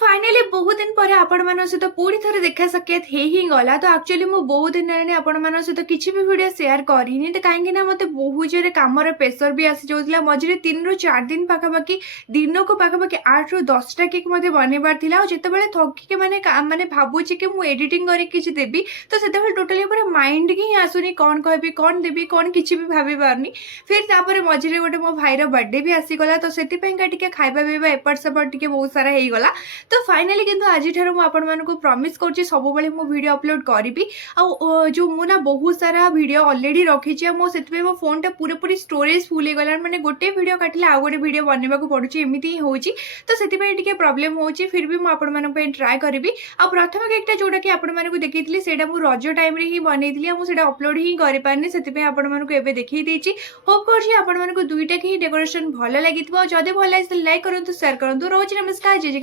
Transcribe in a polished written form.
Finally बहुत दिन पर आपण मान सहित पुणी थे देखा साक्षात ही गला। तो एक्चुअली मुझे बहुत दिन है आपण मान सहित किसी भी वीडियो शेयर करनी। तो कहीं मत बहुत जोर कमर प्रेसर भी आसी जाऊला। मझे 3 ରୁ 4 दिन पाखापाखि दिन को पाखापाखि 8 ରୁ 10टा केक मत बनइबार था। जिते थकिके माने भावुची कि मुझे एडिटिंग करके देवी तो से टोटाली माइंड ही आसुनी कौन कहबी कौन देवी कौन किसी भी भाभी पारनी। फिर तापर मझे गोटे मो भाईर बर्थडे भी आसीगला। तो से खाଇବା ପିଇବା एपट सेपट टे बहुत सारा हो गला। तो फाइनाली किंतु आज मुझे प्रॉमिस कर सब मु वीडियो अपलोड करी। जो मुना बहुत सारा वीडियो ऑलरेडी रखी से मो फोन टा पूरे पूरी स्टोरेज फुल हो गला। माने गोटे वीडियो काटिले आउ गोटे वीडियो बनवा पड़ुची एमती ही होची। तो से प्रॉब्लम होची फिर भी मुझे ट्राए करी। आ प्रथम केकटा जोटा कि आपको देखी से रज टाइम ही बनई मुझे अपलोड ही कर पारनी से देखी देती। होप कर दुईटा कि डेकोरेशन भल लगी जदि भल लगे लाइक करूँ शेयर करूँ। रोज नमस्कार जय जगन्नाथ।